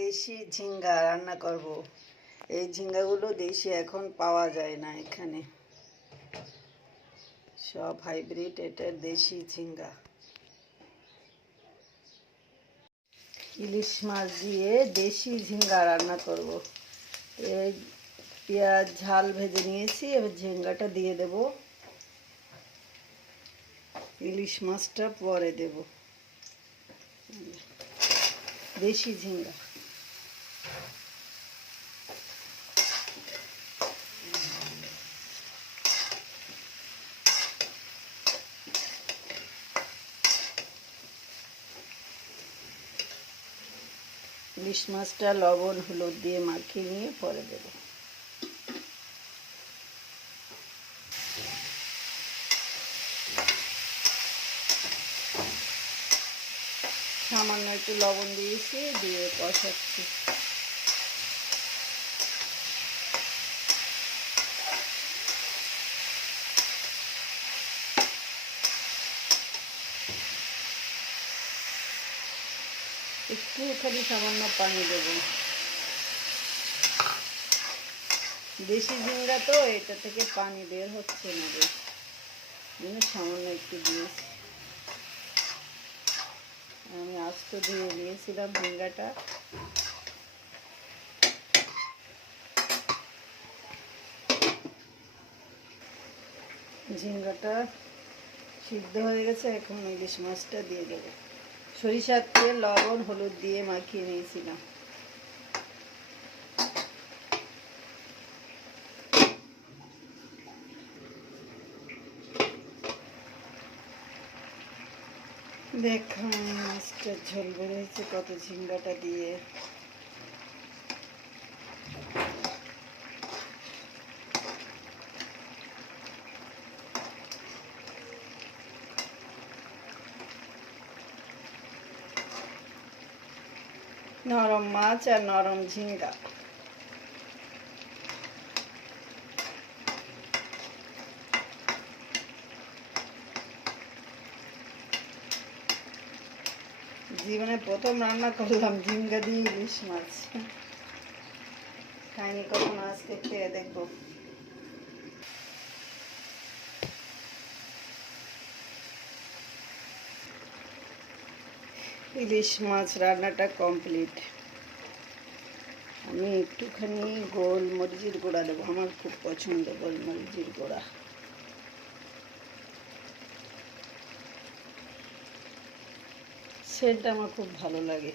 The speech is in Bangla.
দেশি ঝিঙ্গা রান্না করব। এই ঝিঙ্গাগুলো দেশি এখন পাওয়া যায় না এখানে, সব হাইব্রিড। এটা দেশি ঝিঙ্গা। ইলিশ মাছ দিয়ে দেশি ঝিঙ্গা রান্না করব। এই পেঁয়াজ ঝাল ভেজে নিয়েছি, এবার ঝিঙ্গাটা দিয়ে দেব। ইলিশ মাছটা পরে দেব। দেশি ঝিঙ্গা। ইলিশ মাছটা লবণ হলুদ দিয়ে মাখিয়ে নিয়ে পরে দেব। সামান্য একটু লবণ দিয়েছি, দিয়ে কষাচ্ছি। একটুখানি সামান্য পানি দেব। দেশি ঝিঙ্গা তো, এটা থেকে পানি বের হচ্ছে না, বেশ সামান্য একটু দিয়েছি। আমি আস্ত দিয়ে দিয়েছিলাম ঝিঙ্গাটা। ঝিঙ্গাটা সিদ্ধ হয়ে গেছে, এখন ইলিশ মাছটা দিয়ে দেবো। সরিষার তেল লবণ হলুদ দিয়ে মাখিয়ে নিয়েছিলাম। দেখুন মাছটার ঝোল বেরিয়েছে কত, ঝিঙ্গাটা দিয়ে। নরম মাছ আর নরম ঝিঙ্গা। জীবনে প্রথম রান্না করলাম ঝিঙ্গা দিয়ে ইলিশ মাছ, খাইনি কখনো, আজকে খেয়ে দেখবো। ইলিশ মাছ রান্নাটা কমপ্লিট। আমি একটুখানি গোলমরিচের গুঁড়া দেবো, আমার খুব পছন্দ গোলমরিচের গুঁড়া। সেটা আমার খুব ভালো লাগে।